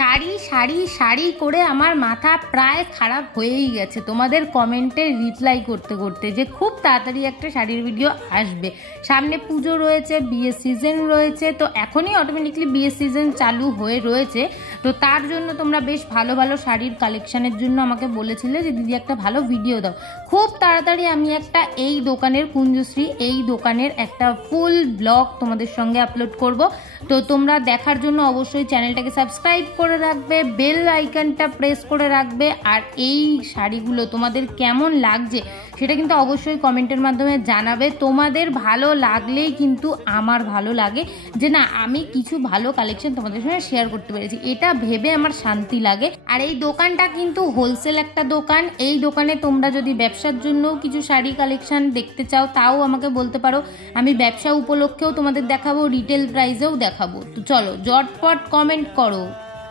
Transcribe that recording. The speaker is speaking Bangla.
শাড়ি শাড়ি শাড়ি করে আমার মাথা প্রায় খারাপ হয়েই গেছে তোমাদের কমেন্টে রিপ্লাই করতে করতে যে খুব তাড়াতাড়ি একটা শাড়ির ভিডিও আসবে। সামনে পুজো রয়েছে, বিয়ের সিজন রয়েছে, তো এখনই অটোমেটিকলি বিয়ের সিজন চালু হয়ে রয়েছে। তো তার জন্য তোমরা বেশ ভালো ভালো শাড়ির কালেকশানের জন্য আমাকে বলেছিলে যে দিদি একটা ভালো ভিডিও দাও। খুব তাড়াতাড়ি আমি একটা এই দোকানের কুঞ্জশ্রী এই দোকানের একটা ফুল ব্লগ তোমাদের সঙ্গে আপলোড করব। তো তোমরা দেখার জন্য অবশ্যই চ্যানেলটাকে সাবস্ক্রাইব করে রাখবে, বেল আইকনটা প্রেস করে রাখবে। আর এই শাড়িগুলো তোমাদের কেমন লাগছে সেটা কিন্তু অবশ্যই কমেন্টের মাধ্যমে জানাবে। তোমাদের ভালো লাগলেই কিন্তু আমার ভালো লাগে যে না আমি কিছু ভালো কালেকশন তোমাদের সঙ্গে শেয়ার করতে পেরেছি, এটা ভেবে আমার শান্তি লাগে। আর এই দোকানটা কিন্তু হোলসেল একটা দোকান। এই দোকানে তোমরা যদি ব্যবসার জন্য কিছু শাড়ি কালেকশন দেখতে চাও তাও আমাকে বলতে পারো, আমি ব্যবসা উপলক্ষেও তোমাদের দেখাবো, রিটেল প্রাইসেও দেখাবো। তো চলো জটপট কমেন্ট করো।